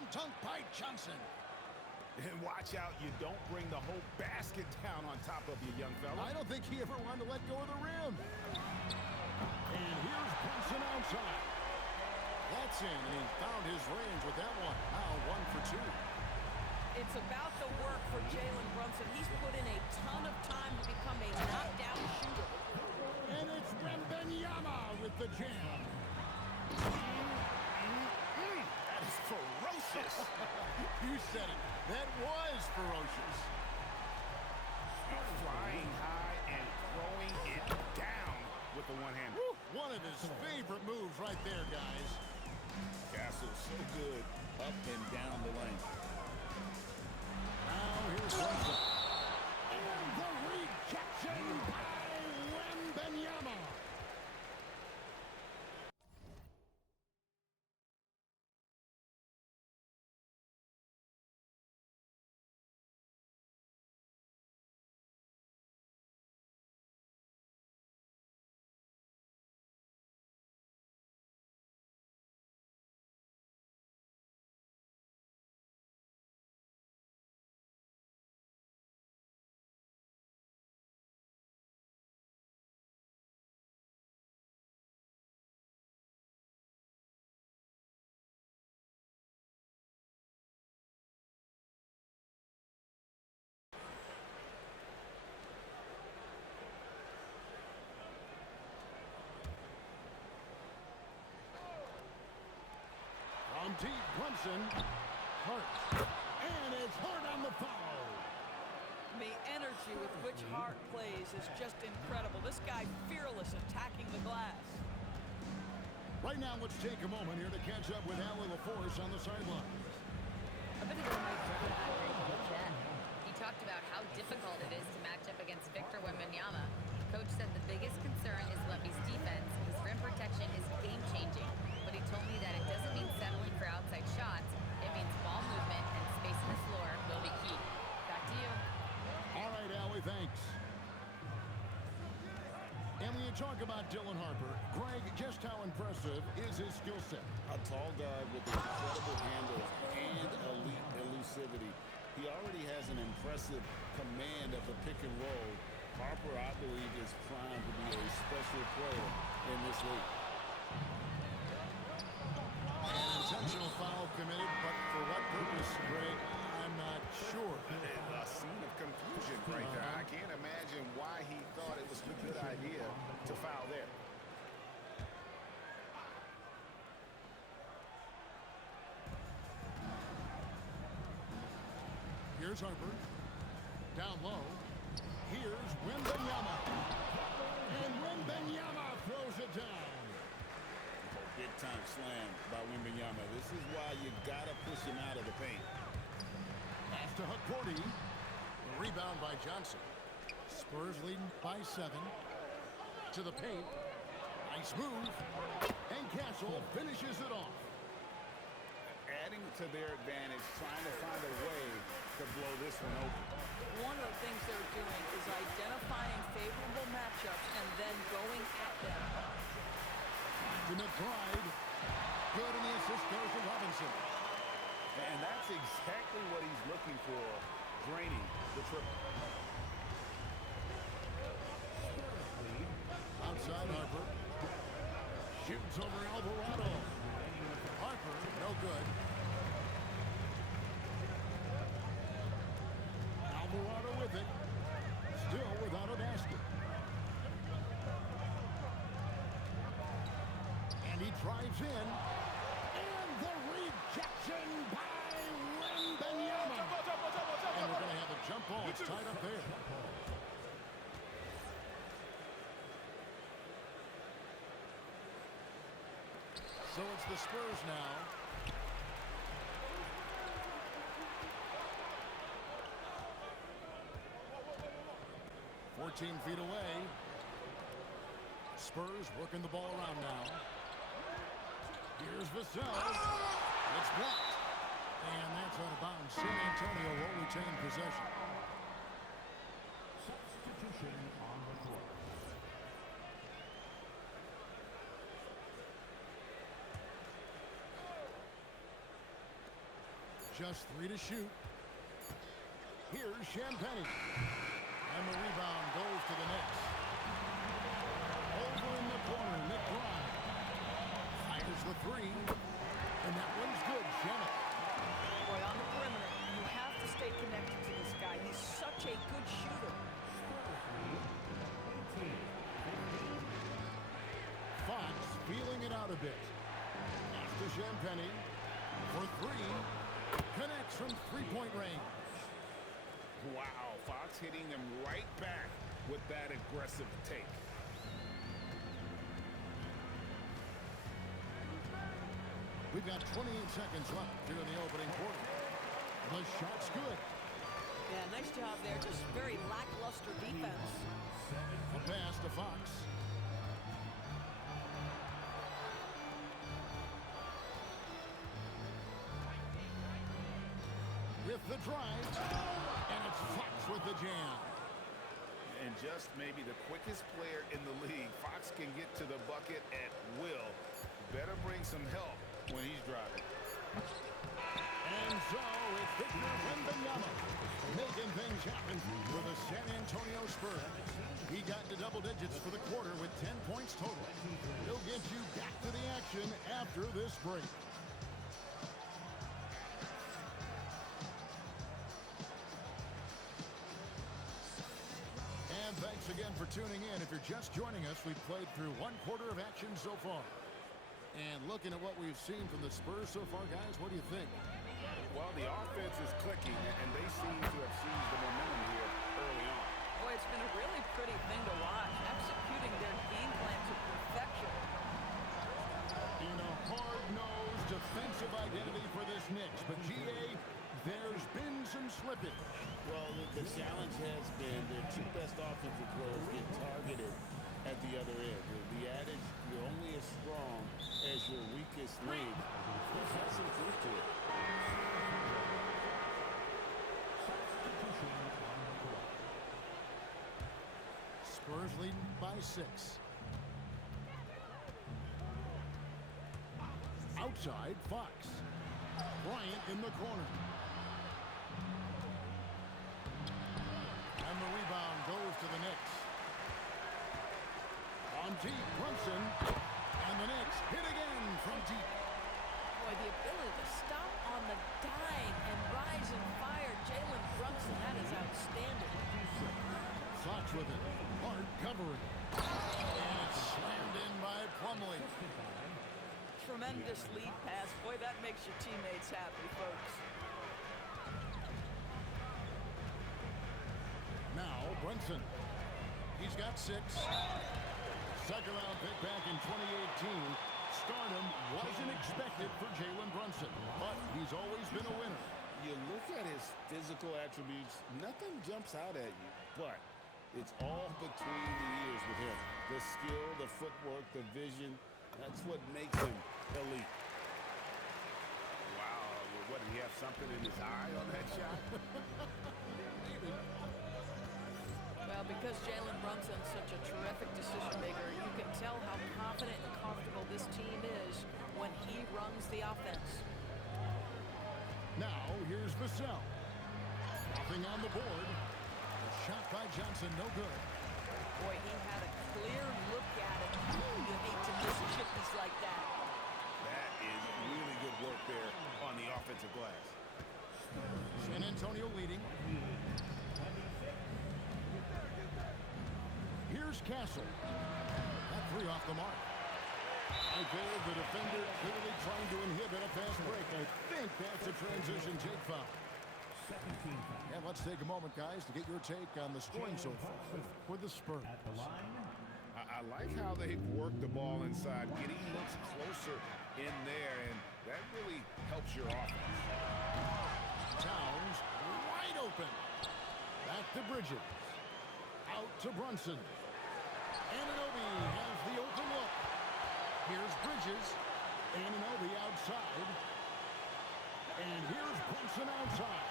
Slam dunk by Johnson. And watch out, you don't bring the whole basket down on top of you, young fella. I don't think he ever wanted to let go of the rim. And here's Brunson outside. That's in, and he found his range with that one. Now 1 for 2. It's about the work for Jalen Brunson. He's put in a ton of time to become a knockdown shooter. And it's Wembanyama with the jam. That is ferocious. You said it. That was ferocious. Flying high and throwing it down with the one hand. One of his favorite moves right there, guys. Castle so good up and down the lane. Now here's Brunson. And the rejection by Wembanyama. From deep, Brunson. Hart. And it's Hart on the foul. The energy with which Hart plays is just incredible. This guy fearless attacking the glass. Right now, let's take a moment here to catch up with Allie LaForce on the sideline. A bit of a nice Coach Ed. He talked about how difficult it is to match up against Victor Wembanyama. Coach said the biggest concern is Wemby's defense. His rim protection is game-changing. But he told me that it doesn't mean settling for outside shots. It means ball movement and spacing the floor will be key. Back to you. All right, Allie, thanks. And when you talk about Dylan Harper, Greg, just how impressive is his skill set? A tall guard with incredible handle and elite elusivity. He already has an impressive command of the pick and roll. Harper, I believe, is primed to be a special player in this league. An intentional foul committed, but for what purpose, Greg? I'm not sure. A scene of confusion right there. I can't imagine why he thought it was a good idea to foul there. Here's Harper. Down low. Here's Wembanyama. And Wembanyama throws it down. Big-time slam by Wembanyama. This is why you got to push him out of the paint. Pass to Hakordi. The rebound by Johnson. Spurs leading by 7. To the paint. Nice move. And Castle finishes it off. Adding to their advantage, trying to find a way to blow this one open. One of the things they're doing is identifying favorable matchups and then going at them. To McBride. Good, and the assist goes to Robinson. And that's exactly what he's looking for, draining the triple. Outside Harper. Shoots over Alvarado. Harper, no good. Alvarado with it. Still without a basket. And he drives in. And the rejection by Wembanyama. And we're going to have a jump ball. It's tied up there. So it's the Spurs now. "14 feet away. Spurs working the ball around now. Here's Vassell. It's blocked. And that's out of bounds. San Antonio will retain possession. Substitution on the court. just 3 to shoot. Here's Champagnie. And the rebound goes to the Knicks. Over in the corner, Nick Grimes. Fires the 3. And that one's good, Shannon. Boy, on the perimeter, you have to stay connected to this guy. He's such a good shooter. Fox feeling it out a bit. Pass to Champagnie for 3. Connects from three-point range. Wow, Fox hitting him right back with that aggressive take. We've got 28 seconds left here in the opening quarter. The shot's good. Yeah, nice job there. Just very lackluster defense. A pass to Fox. With the drive. And it's Fox with the jam. And just maybe the quickest player in the league, Fox can get to the bucket at will. Better bring some help when he's driving. And so it's Victor Wembanyama making things happen for the San Antonio Spurs. He got to double digits for the quarter with 10 points total. He'll get you back to the action after this break. And thanks again for tuning in. If you're just joining us, we've played through one quarter of action so far. And looking at what we've seen from the Spurs so far, guys, what do you think? Well, the offense is clicking, and they seem to have seized the momentum here early on. Boy, it's been a really pretty thing to watch. Executing their game plan to perfection. In a hard-nosed defensive identity for this Knicks. But, GA, there's been some slippage. Well, the challenge has been their two best offensive players get targeted at the other end. The adage, you're only as strong as your weakest link. It has some truth to it. Spurs leading by 6. Outside, Fox. Bryant in the corner. And the rebound goes to the Knicks. On deep, Brunson. And the Knicks hit again from deep. Boy, the ability to stop on the dime and rise and fire. Jalen Brunson, that is outstanding. Fox with it. Hard covering. And it's slammed in by Plumlee. Tremendous lead pass. Boy, that makes your teammates happy, folks. Now, Brunson. He's got 6. Second round pick back in 2018. Stardom wasn't expected for Jalen Brunson, but he's always been a winner. You look at his physical attributes, nothing jumps out at you, but it's all between the ears with him. The skill, the footwork, the vision, that's what makes him elite. Wow, what, did he have something in his eye on that shot? Maybe. Well, because Jalen Brunson's such a terrific decision maker, you can tell how confident and comfortable this team is when he runs the offense. Now, here's Vassell. Nothing on the board. A shot by Johnson, no good. Boy, he had a clear look at it. You hate to miss shifties like that. That is really good work there on the offensive glass. San Antonio leading. Here's Castle. That 3 off the mark. Right there, the defender clearly trying to inhibit a fast break. I think that's a transition take foul. And let's take a moment, guys, to get your take on the scoring so far for the Spurs. I like how they've worked the ball inside, getting looks closer in there, and that really helps your offense. Towns wide open. Back to Bridges. Out to Brunson. Anunoby has the open look. Here's Bridges. Anunoby outside. And here's Brunson outside.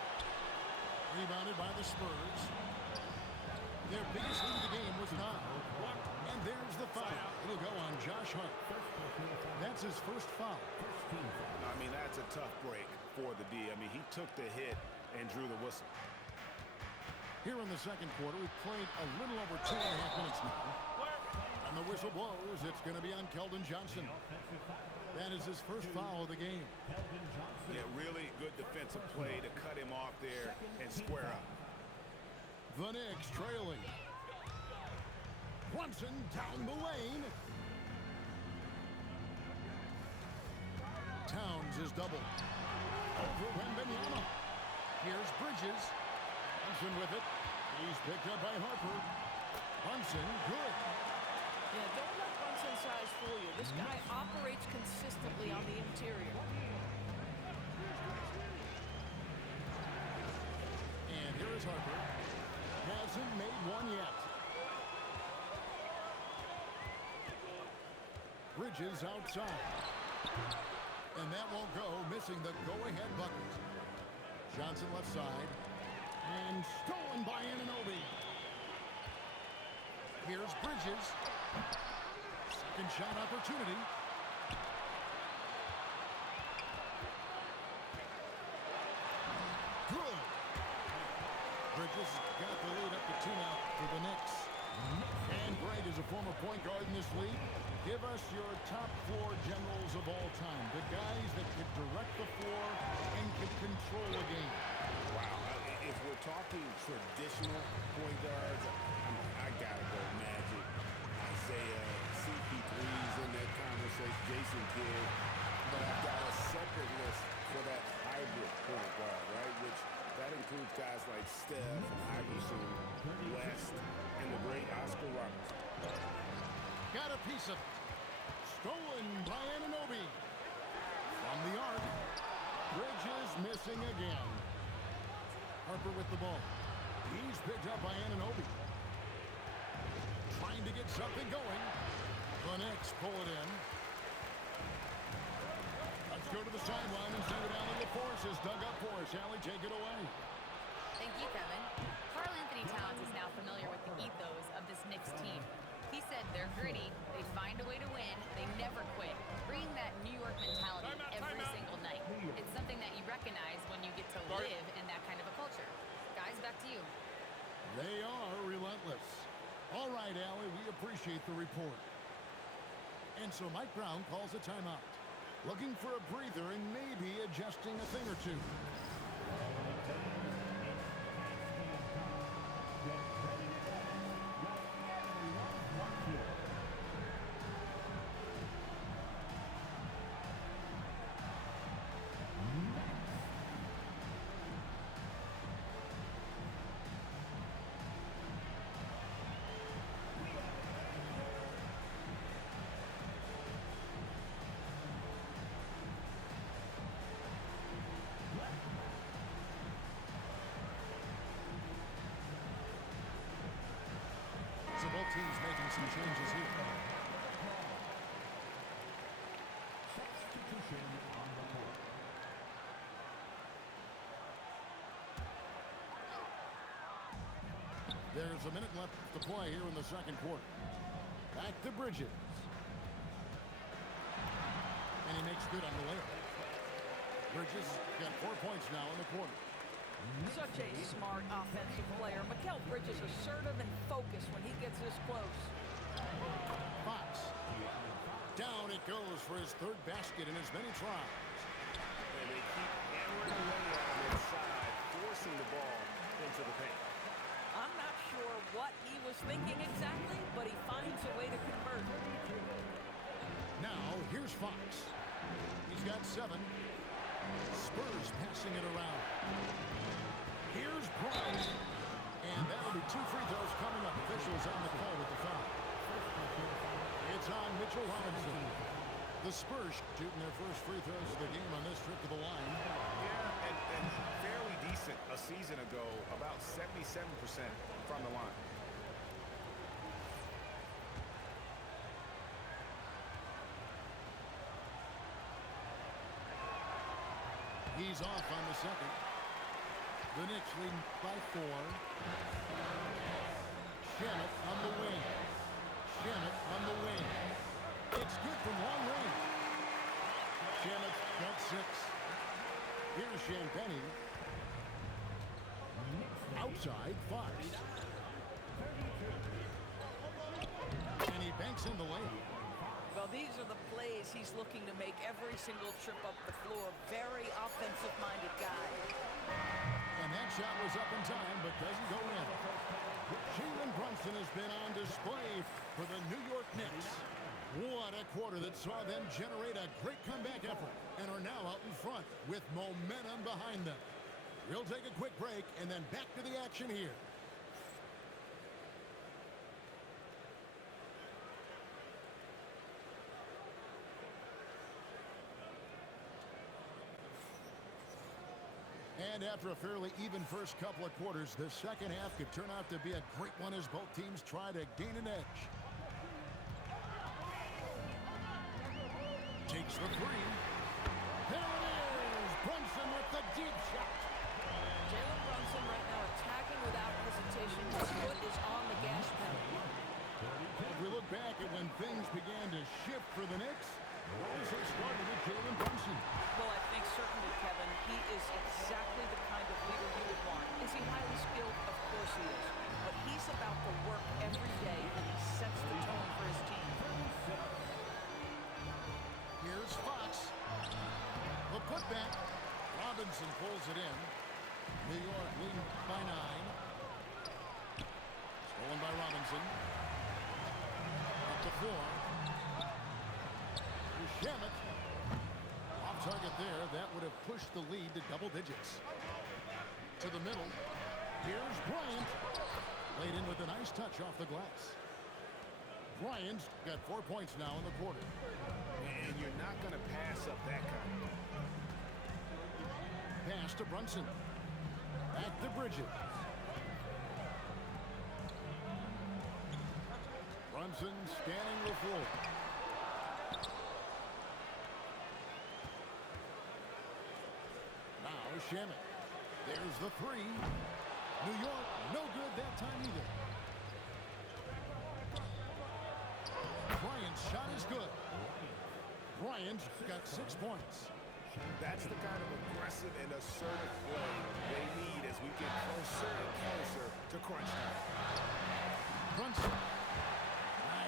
Rebounded by the Spurs. Their biggest lead of the game was 9. And there's the foul. It'll go on Josh Hart. That's It's his first foul. I mean, that's a tough break for the D. I mean, he took the hit and drew the whistle. Here in the second quarter, we've played a little over 2.5 minutes now. And the whistle blows. It's going to be on Keldon Johnson. That is his first foul of the game. Yeah, really good defensive play to cut him off there and square up. The Knicks trailing. Brunson down the lane. Towns is doubled. Over Wembanyama. Here's Bridges. Brunson with it. He's picked up by Harper. Brunson, good. Yeah, don't let Brunson's size fool you. This guy operates consistently on the interior. And here is Harper. Hasn't made one yet. Bridges outside. And that won't go, missing the go-ahead bucket. Johnson left side. And stolen by Anunoby. Here's Bridges. Second shot opportunity. Good. Bridges got the lead up to 2 now for the Knicks. And Greg is a former point guard in this league. Give us your top floor generals of all time. The guys that could direct the floor and could control a game. Wow. If we're talking traditional point guards, I gotta go Magic, Isaiah, CP3's in that conversation, Jason Kidd. But I've got a separate list for that hybrid point guard, right? Which that includes guys like Steph and Iverson, West, and the great Oscar Robertson. Got a piece of it. Stolen by Anunoby. From the arc. Bridges missing again. Harper with the ball. He's picked up by Anunoby. Trying to get something going. The Knicks pull it in. Let's go to the sideline and see what Allie LaForce has dug up for us. Allie, take it away. Thank you, Kevin. Karl Anthony Towns is now familiar with the ethos of this Knicks team. He said they're gritty, they find a way to win, they never quit, bringing that New York mentality every single night. It's something that you recognize when you get to live in that kind of a culture. Guys, back to you. They are relentless. All right, Allie, we appreciate the report. And so Mike Brown calls a timeout. Looking for a breather and maybe adjusting a thing or two. So both teams making some changes here. Substitution on the court. There's a minute left to play here in the second quarter. Back to Bridges. And he makes good on the layup. Bridges got 4 points now in the quarter. Such a smart offensive player. Mikal Bridges assertive and focused when he gets this close. Fox. Down it goes for his third basket in as many tries. And they keep hammering away on the inside, forcing the ball into the paint. I'm not sure what he was thinking exactly, but he finds a way to convert. Now, here's Fox. He's got 7. Spurs passing it around. Here's Bryant. And that'll be 2 free throws coming up. Officials on the call with the foul. It's on Mitchell Robinson. The Spurs shooting their first free throws of the game on this trip to the line. Yeah, and fairly decent a season ago, about 77% from the line. He's off on the second. The Knicks leading by 4. Shannon on the wing. Shannon on the wing. It's good from long range. 6. Here's Champagny. Outside, Fox. And he banks in the lane. Well, these are the plays he's looking to make every single trip up the floor. Very offensive-minded guy. And that shot was up in time, but doesn't go in. Jalen Brunson has been on display for the New York Knicks. What a quarter that saw them generate a great comeback effort and are now out in front with momentum behind them. We'll take a quick break and then back to the action here. And after a fairly even first couple of quarters, the second half could turn out to be a great one as both teams try to gain an edge. Takes the three. There it is! Brunson with the deep shot. Jalen Brunson right now attacking without hesitation. His foot is on the gas pedal. If we look back at when things began to shift for the Knicks, it also started with Jalen Brunson. Well, I think certainly, Kevin, he is exactly the kind of leader you would want. Is he highly skilled? Of course he is. But he's about the work every day, and he sets the tone for his team. Here's Fox. The putback. Robinson pulls it in. New York leading by 9. Stolen by Robinson. Up the floor. Here's Shamet. Off target there. That would have pushed the lead to double digits. To the middle. Here's Bryant. Laid in with a nice touch off the glass. Bryant's got 4 points now in the quarter. And you're not going to pass up that kind. Pass to Brunson. Back to Bridges. Brunson scanning the floor. Now Shamet. There's the three. New York, no good that time either. Bryant's shot is good. Bryant's got 6 points. That's the kind of aggressive and assertive play they need as we get closer and closer to crunch time. Brunson.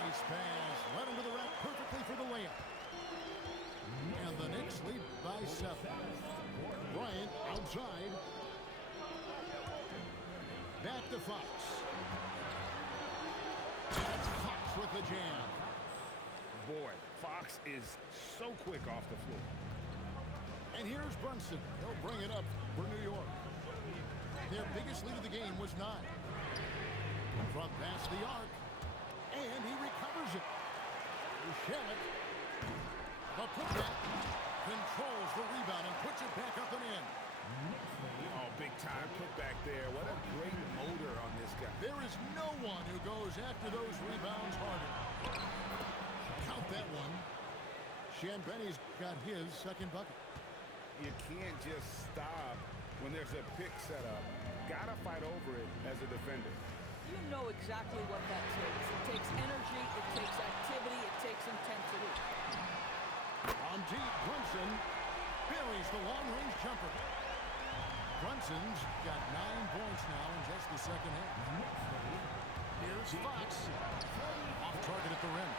Nice pass. Led him to the rack perfectly for the layup. And the Knicks lead by 7. Bryant outside. Back to Fox. That's Fox with the jam. Boy, Fox is so quick off the floor. And here's Brunson. He'll bring it up for New York. Their biggest lead of the game was 9. From past the arc. And he recovers it. Shamet. The putback. Controls the rebound and puts it back up and in. Oh, big time put back there. What a great motor on this guy. There is no one who goes after those rebounds harder. Count that one. Champagny's got his second bucket. You can't just stop when there's a pick set up. Gotta fight over it as a defender. You know exactly what that takes. It takes energy, it takes activity, it takes intensity. On deep, Brunson buries the long-range jumper. Brunson's got 9 points now in just the second half. Here's Fox. Off target at the rim.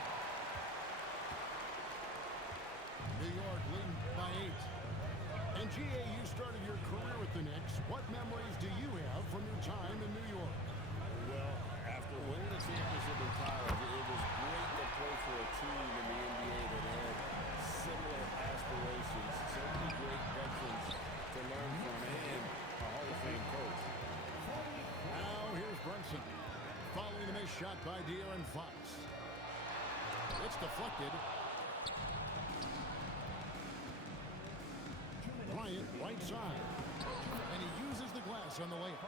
New York leading by 8. And GA, you started your career with the Knicks. What memories do you have from your time in New York? Well, after winning a championship in college, it was great to play for a team in the NBA that had similar aspirations. So many great veterans to learn from and a Hall of Fame coach. Now here's Brunson. Following the missed shot by De'Aaron Fox. It's deflected. Bryant, right side. And he uses the glass on the layup.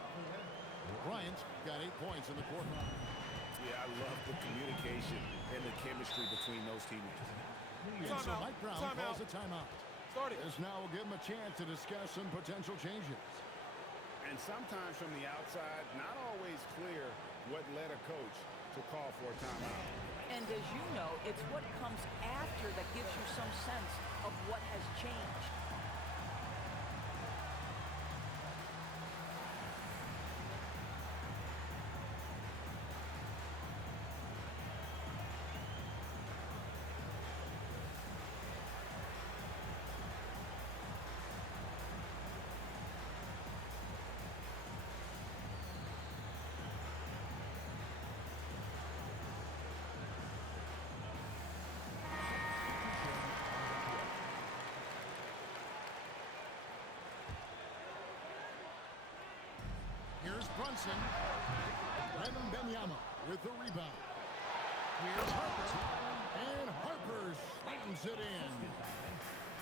Bryant got 8 points in the quarter. Yeah, I love the communication and the chemistry between those teammates. And so Mike Brown calls a timeout. Started. This now will give him a chance to discuss some potential changes. And sometimes from the outside, not always clear what led a coach to call for a timeout. And as you know, it's what comes after that gives you some sense of what has changed. Brunson. Wembanyama with the rebound. Here's Harper. And Harper slams it in.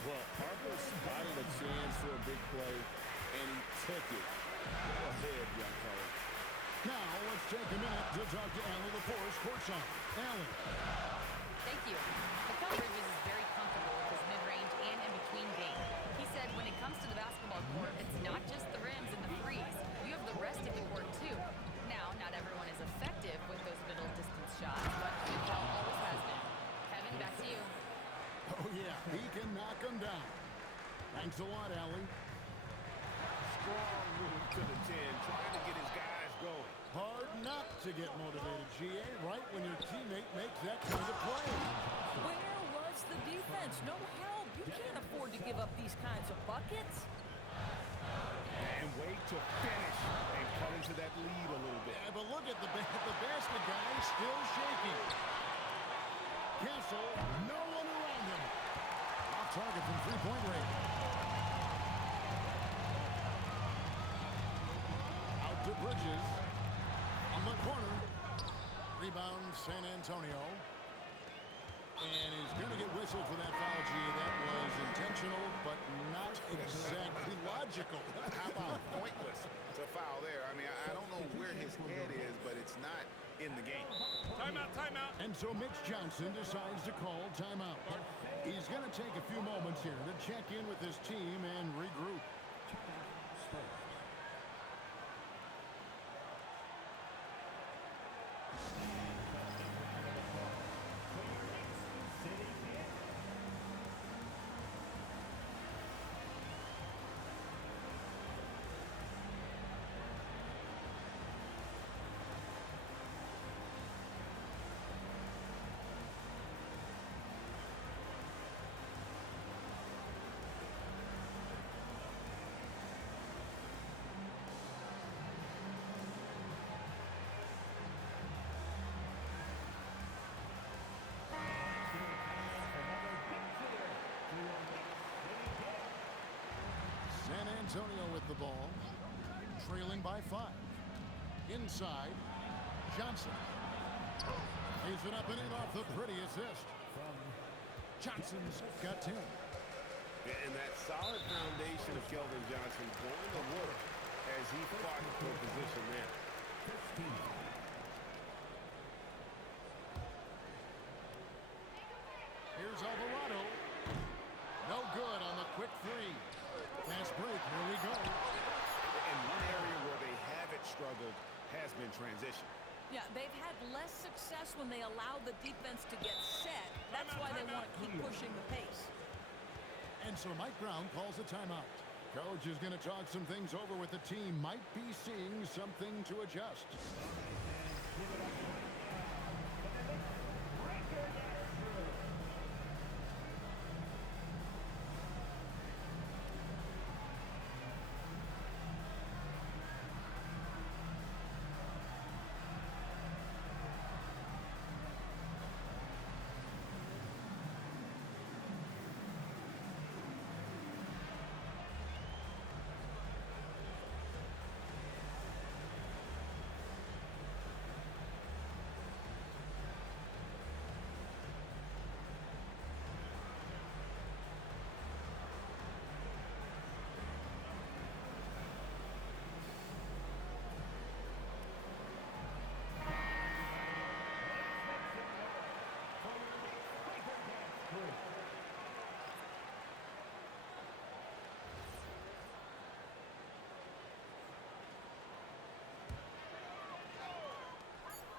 Well, Harper spotted a chance for a big play, and he took it. Go ahead, young fella. Now, let's take a minute to talk to Allen LaForce courtside. Allen. Thank you. Mikal Bridges is very comfortable with his mid-range and in-between game. He said when it comes to the basketball court, it's not just the rims and the threes. You have the rest of the court, too. Now, not everyone is effective with those middle-distance shots, but Mikal always has been. Kevin, back to you. Oh, yeah, he can knock them down. Thanks a lot, Allie. Strong move to the 10, trying to get his guys going. Hard not to get motivated, GA, right when your teammate makes that kind of play. Where was the defense? No help. You can't afford to give up these kinds of buckets. And wait to finish and cut into that lead a little bit. Yeah, but look at the basket guy still shaking. Castle, no one around him. Off target from three-point range. Out to Bridges. On the corner. Rebound San Antonio. And he's going to get whistled for that foul, G. That was intentional, but not exactly logical. How about pointless to foul there? I mean, I don't know where his head is, but it's not in the game. Timeout, timeout. And so Mitch Johnson decides to call timeout. He's going to take a few moments here to check in with his team and regroup. San Antonio with the ball, trailing by 5. Inside, Johnson. Lays it up and in off the pretty assist. Johnson's got 10. And that solid foundation of Kelvin Johnson going to work as he fought for position there. Here's Alvarado. No good on the quick three. Fast break, here we go. And one area where they haven't struggled has been transition. Yeah, they've had less success when they allow the defense to get set. That's why they want to keep pushing the pace. And so Mike Brown calls a timeout. Coach is going to talk some things over with the team. Might be seeing something to adjust.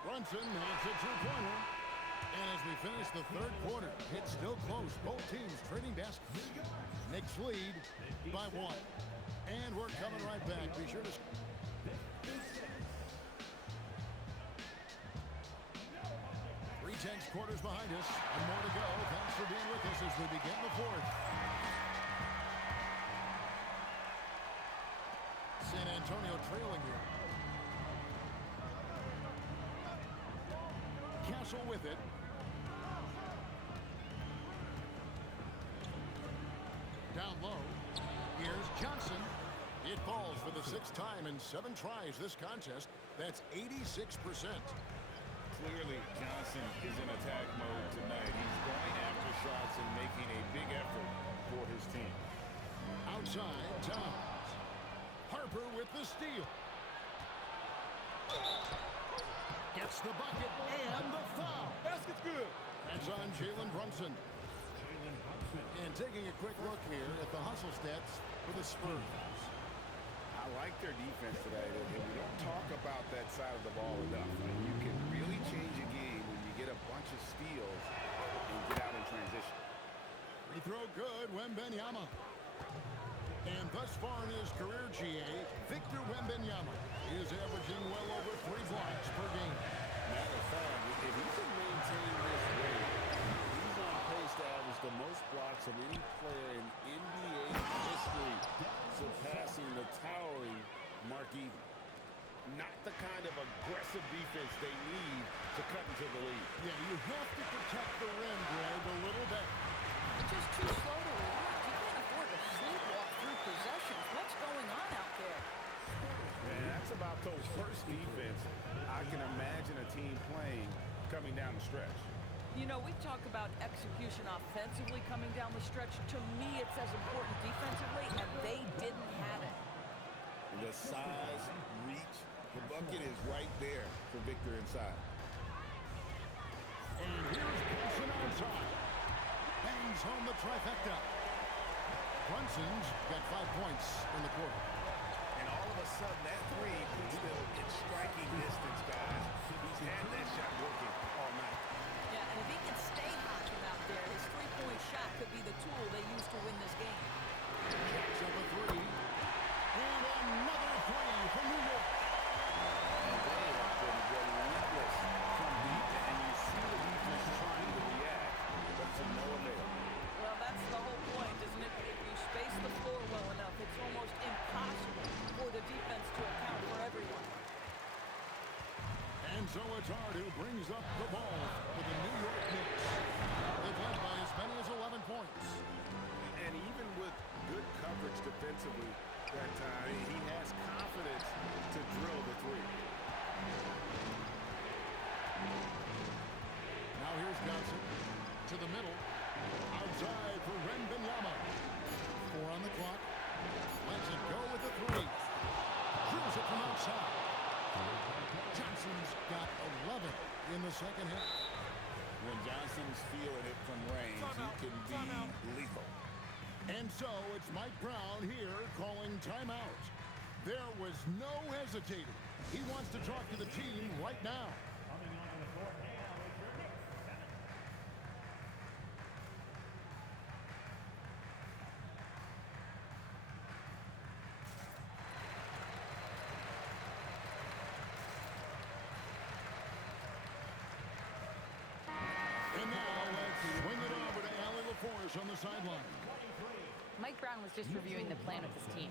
Brunson hits a two-pointer. And as we finish the third quarter, it's still close. Both teams trading baskets. Knicks lead by 1. And we're coming right back. Be sure to... 3/10 quarters behind us. And more to go. Thanks for being with us as we begin the fourth. San Antonio trailing here. Castle with it. Down low. Here's Johnson. It falls for the 6th time in 7 tries this contest. That's 86%. Clearly, Johnson is in attack mode tonight. He's going after shots and making a big effort for his team. Outside, Towns. Harper with the steal. Gets the bucket and the foul. Basket's good. That's on Jalen Brunson. And taking a quick look here at the hustle stats for the Spurs. I like their defense today. We don't talk about that side of the ball enough. You can really change a game when you get a bunch of steals and get out in transition. Free throw good, Wembanyama. And thus far in his career, GA, Victor Wembanyama is averaging well over 3 blocks per game. Matter of fact, if he can maintain this rate, he's on pace to average the most blocks of any player in NBA history, surpassing the towering Mark Eaton. Not the kind of aggressive defense they need to cut into the lead. Yeah, you have to protect the rim, Greg, a little bit. It's just too slow to react. You can't afford to sleepwalk through possessions. What's going on out there? Man, that's about the worst defense I can imagine a team playing coming down the stretch. You know, we talk about execution offensively coming down the stretch. To me, it's as important defensively, and they didn't have it. The size, reach, the bucket is right there for Victor inside. And here's Brunson outside. Bangs home the trifecta. Brunson's got 5 points in the quarter. And all of a sudden, that three puts them in striking distance, guys. He's had that shot working all night. Yeah, and if he can stay hot from out there, his three-point shot could be the tool they use to win this game. Jacks up a 3. And another 3 from New York. And they have been relentless from deep, and you see the defense trying to react, but to no avail. Well, that's the whole point, isn't it? If you space the floor well enough, it's almost impossible for the defense to account for everyone. And so it's Hart who brings up the ball for the New York Knicks. They've led by as many as 11 points. And even with good coverage defensively that time, he has confidence to drill the three. Now here's Johnson to the middle. Outside for Wembanyama. 4 on the clock. Lets it go with the 3. Drills it from outside. Johnson's got 11 in the second half. When Johnson's feeling it from range, he can be lethal. And so it's Mike Brown here calling timeout. There was no hesitating. He wants to talk to the team right now. And now let's swing it over to Allie LaForce on the sideline. Mike Brown was just reviewing the plan of his team.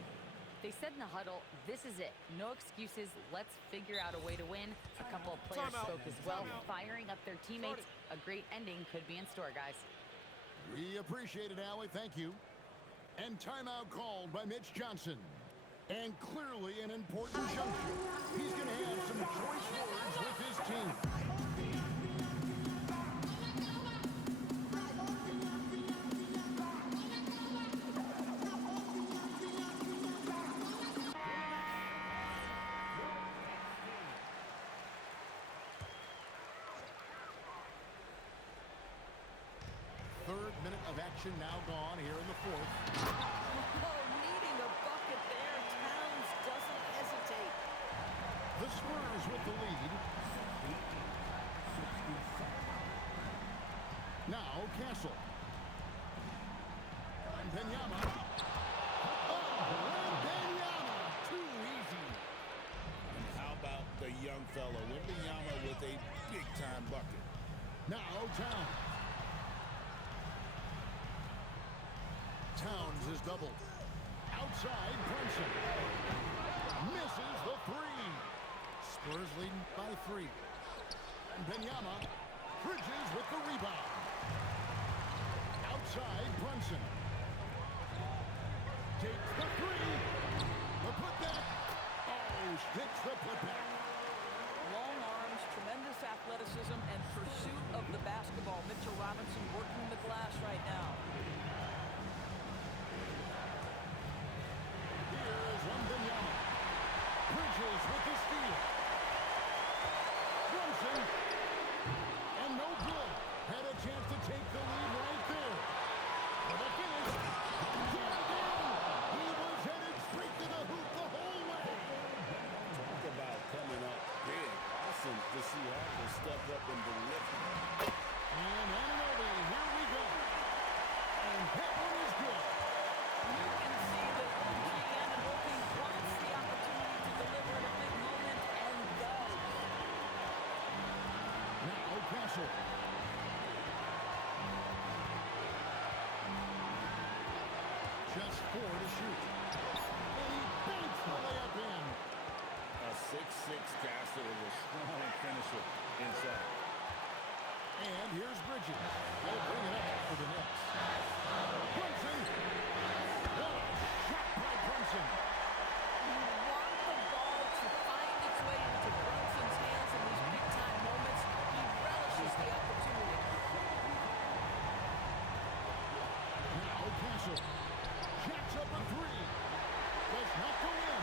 They said in the huddle, this is it. No excuses. Let's figure out a way to win. A couple of players spoke as well, firing up their teammates. A great ending could be in store, guys. We appreciate it, Allie. Thank you. And timeout called by Mitch Johnson. And clearly an important juncture. He's going to have some choice words with his team. Third minute of action now gone here in the fourth. Oh, needing a bucket there. Towns doesn't hesitate. The Spurs with the lead. Now Castle. Wembanyama. Oh, Wembanyama. Too easy. And how about the young fella, Wembanyama, with a big-time bucket? Now Towns. Towns is doubled. Outside, Brunson. Misses the 3. Spurs leading by 3. And Wembanyama. Bridges with the rebound. Outside, Brunson. Takes the 3. The Just 4 to shoot. And he banks the layup in. A 6'6" Castle is a strong finisher inside. And here's Bridges. They'll bring it up for the Knicks. Brunson. What a shot by Brunson. You want the ball to find its way into Brunson's hands in these big-time moments. He relishes the opportunity. Now Castle. Jacks up a 3. Does not go in.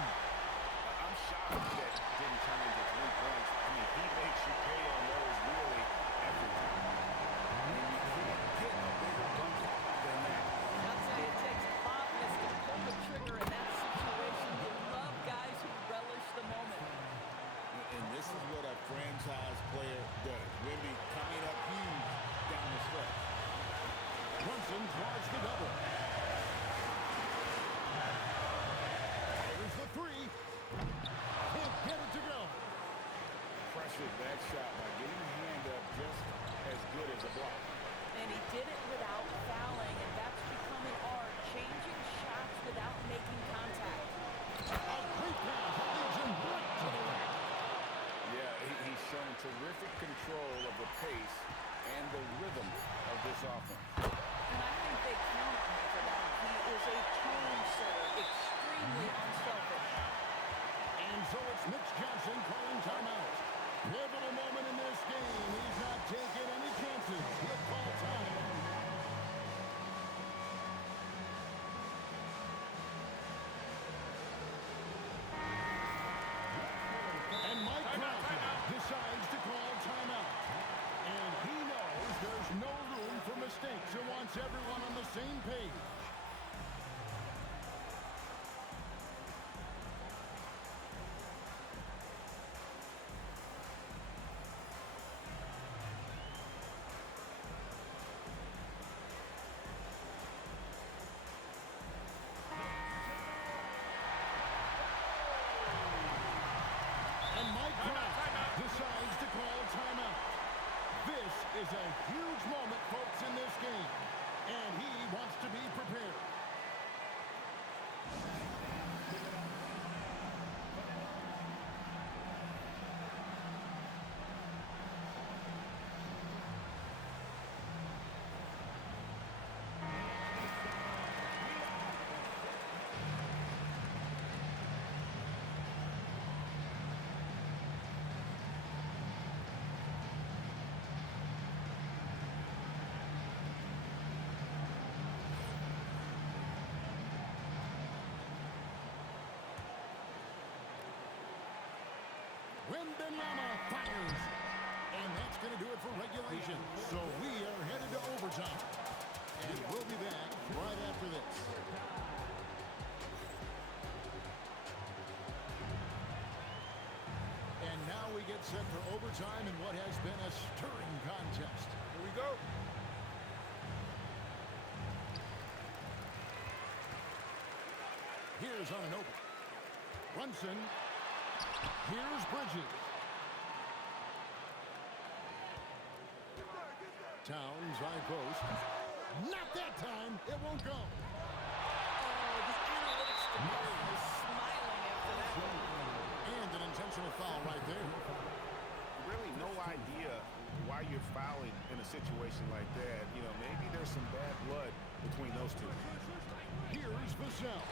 I'm shocked that didn't turn into 3 points. I mean, he makes you pay on those really every time. I mean, you can't get a bigger bucket than that. I'll tell you, it takes calmness to pull the trigger in that situation. You love guys who relish the moment. And this is what a franchise player does. Wemby coming up huge down the stretch. Brunson draws the double. There's the 3. Can't get it to go. Pressured that shot by getting a hand up just as good as a block. And he did it without fouling, and that's become an art, changing shots without making contact. A great pass that leads him right to the rack. Yeah, he's shown terrific control of the pace and the rhythm of this offense. And I think they count on him for that. He is a tone setter, extremely unselfish. And so it's Mitch Johnson calling timeout. Pivotal moment in this game. He's not taking any chances. He'll call time. And Mike Brown decides to call timeout. And he knows there's no room for mistakes and wants everyone on the same page. And Mike Brown decides to call timeout. This is a huge moment, folks, in this game. And he wants to be prepared. Wembanyama fires. And that's going to do it for regulation. So we are headed to overtime. And we'll be back right after this. And now we get set for overtime in what has been a stirring contest. Here we go. Here's Anunoby. Brunson. Here's Bridges. Towns, high post. Not that time. It won't go. Oh, the analytics department is smiling after that one. And an intentional foul right there. Really no idea why you're fouling in a situation like that. You know, maybe there's some bad blood between those two. Here's Vassell.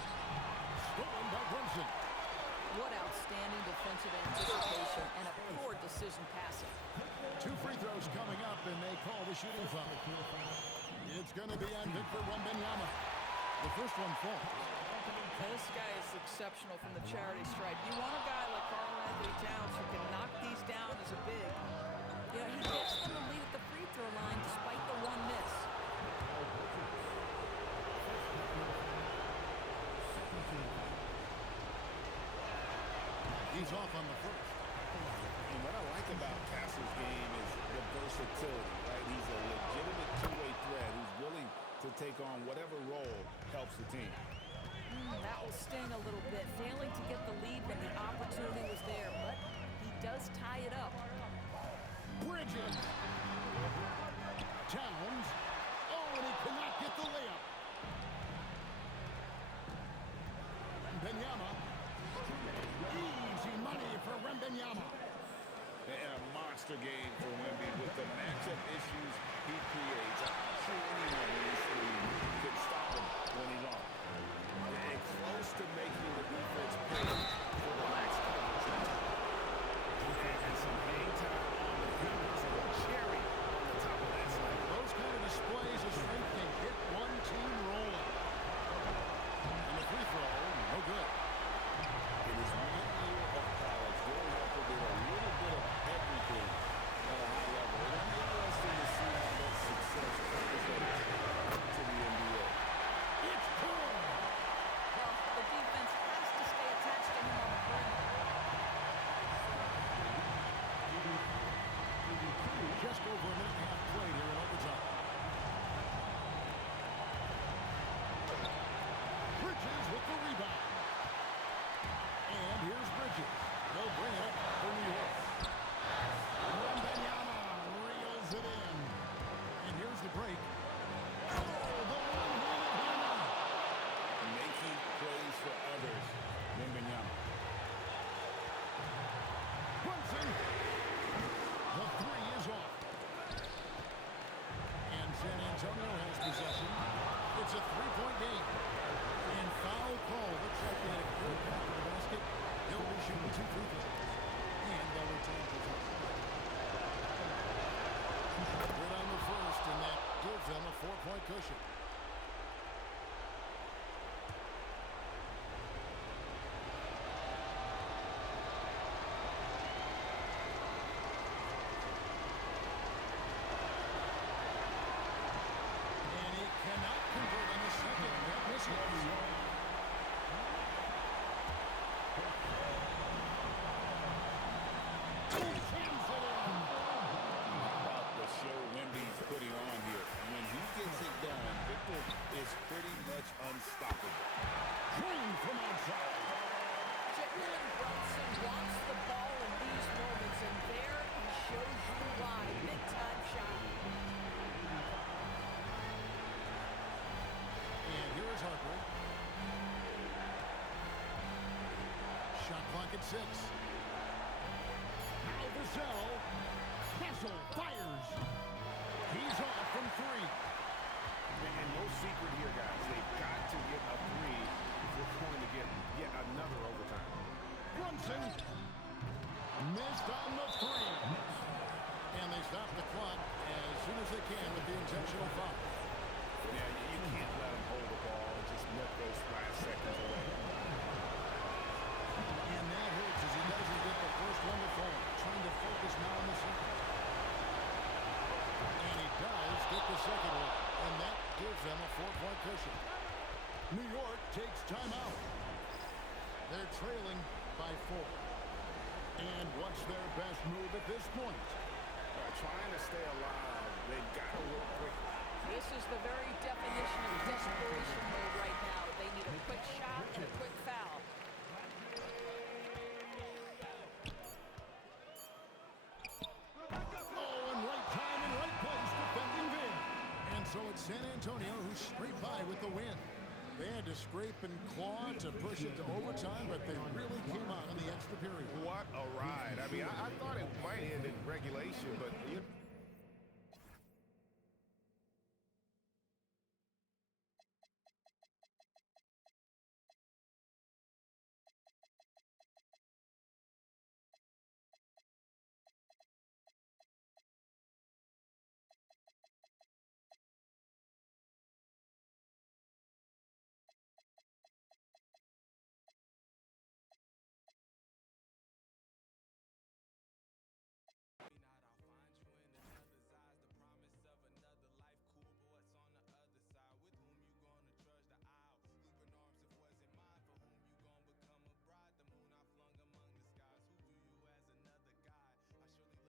Stolen by Brunson. What outstanding defensive anticipation and a poor decision passing. 2 free throws coming up, and they call the shooting foul. It's going to be on Victor Wembanyama. The first one falls. This guy is exceptional from the charity stripe. You want a guy like Karl-Anthony Towns who can knock these down as a big. Yeah, he gets them the lead at the free throw line despite the one miss. He's off on the first. And what I like about Castle's game is the versatility, right? He's a legitimate two-way threat who's willing to take on whatever role helps the team. That will sting a little bit. Failing to get the lead when the opportunity was there, but he does tie it up. Bridges. Towns. Oh, and he cannot get the layup. monster game for Wemby with the matchup issues he creates. I'm sure anyone in this league could stop him when he's on. And close to making the defense pay for the lax coverage. And some hang time on the penalty. So a cherry on the top of that slide. Those kind of displays of strength can get one team rolling. And the free throw, no good. In his 1 year of college, Joey Harper did a little bit of everything at a high level. And it's interesting to see how that success translates to the NBA. It's good. Well, the defense has to stay attached to him on the perimeter. Just over a minute and a half played here in overtime. Bridges with the rebound. And here's Bridges. They'll bring it up for New York. Wembanyama reels it in. And here's the break. Oh, the one-handed hammer. Making plays for others, Wembanyama. Brunson. The three is off. And San Antonio has possession. It's a three-point game. And foul call. Looks like they had a good pass to the basket. He'll be shooting 2 free throws. And they'll retain possession. Good on the first, and that gives them a 4-point cushion. And he cannot convert on the second. That misses. He jams it in. About the show Wemby's putting on here. When he gets it done, Victor is pretty much unstoppable. Drained from outside. Jalen Brunson wants the ball in these moments, and there he shows you why. Big-time shot. And here is Harper. Shot clock at 6. Now Vassell. Kessel fires. He's off from 3. And no secret here, guys. They've got to get a 3 if we're going to get yet another overtime. Brunson. Missed on the 3. And they stop the clock as soon as they can with the intentional foul. Yeah, you can't let them hold the ball and just milk those last seconds away. And that hurts as he doesn't get the first one to fall. Trying to focus now on the second. And he does get the second one. And that gives them a 4-point cushion. New York takes timeout. They're trailing by 4. And what's their best move at this point? Trying to stay alive, they've got to work quickly. This is the very definition of desperation mode right now. They need a quick shot and a quick foul. Oh, and right time and right place defending Vin. And so it's San Antonio who scraped by with the win. They had to scrape and claw to push it to overtime, but they really came out in the extra period. What a ride. I mean, I thought it might end in regulation, but